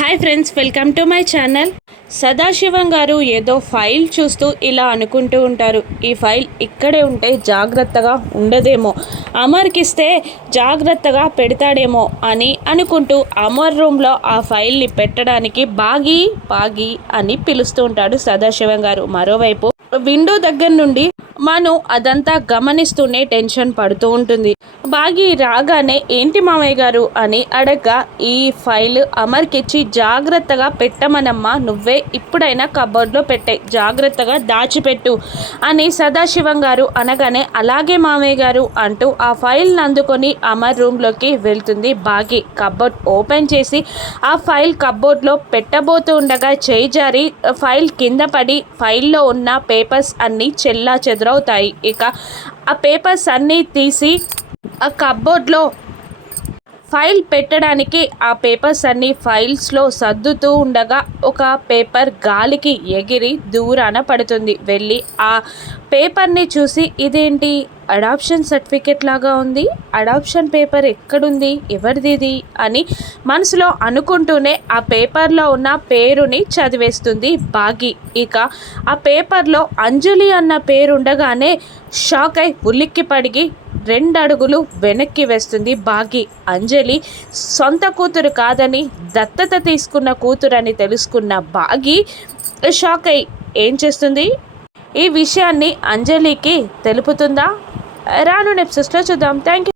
Hi friends, welcome to my channel. Sadasivam గారు ఏదో file చూస్తూ ఇలా అనుకుంటూ ఉంటారు, ఈ ఫైల్ ఇక్కడే ఉంటే జాగ్రత్తగా ఉండదేమో, అమర్కిస్తే జాగ్రత్తగా పెడతాడేమో అని అనుకుంటూ అమర్ రూమ్లో ఆ ఫైల్ని పెట్టడానికి బాగి బాగి అని పిలుస్తూ ఉంటాడు సదాశివం గారు. మరోవైపు విండో దగ్గర నుండి మను అదంతా గమనిస్తూనే టెన్షన్ పడుతూ ఉంటుంది. బాగి రాగానే ఏంటి మామయ్య గారు అని అడగగా, ఈ ఫైల్ అమర్కిచ్చి జాగ్రత్తగా పెట్టమనమ్మా, నువ్వే ఇప్పుడైనా కబోర్డ్లో పెట్టే, జాగ్రత్తగా దాచిపెట్టు అని సదాశివం గారు అనగానే, అలాగే మామయ్య గారు అంటూ ఆ ఫైల్ని అందుకొని అమర్ రూమ్లోకి వెళ్తుంది బాగి. కబోర్డ్ ఓపెన్ చేసి ఆ ఫైల్ కబోర్డ్లో పెట్టబోతూ ఉండగా చేయి జారి ఫైల్ కింద పడి ఫైల్లో ఉన్న పేపర్స్ అన్నీ చెల్లా చెదరవుతాయి. ఇక ఆ పేపర్స్ అన్నీ తీసి ఆ కబోర్డ్లో ఫైల్ పెట్టడానికి ఆ పేపర్స్ అన్నీ ఫైల్స్లో సర్దుతూ ఉండగా ఒక పేపర్ గాలికి ఎగిరి దూరాన పడుతుంది. వెళ్ళి ఆ పేపర్ని చూసి, ఇదేంటి అడాప్షన్ సర్టిఫికెట్ లాగా ఉంది, అడాప్షన్ పేపర్ ఎక్కడుంది, ఎవరిది అని మనసులో అనుకుంటూనే ఆ పేపర్లో ఉన్న పేరుని చదివేస్తుంది బాగి. ఇక ఆ పేపర్లో అంజలి అన్న పేరు ఉండగానే షాక్ అయి ఉలిక్కి పడిగి 2 అడుగులు వెనక్కి వేస్తుంది బాగి. అంజలి సొంత కూతురు కాదని దత్తత తీసుకున్న కూతురని తెలుసుకున్న బాగి షాక్ అయి ఏం చేస్తుంది, ఈ విషయాన్ని అంజలికి తెలుపుతుందా? రాను ఎపిసోడ్స్లో చూద్దాం. Thank you.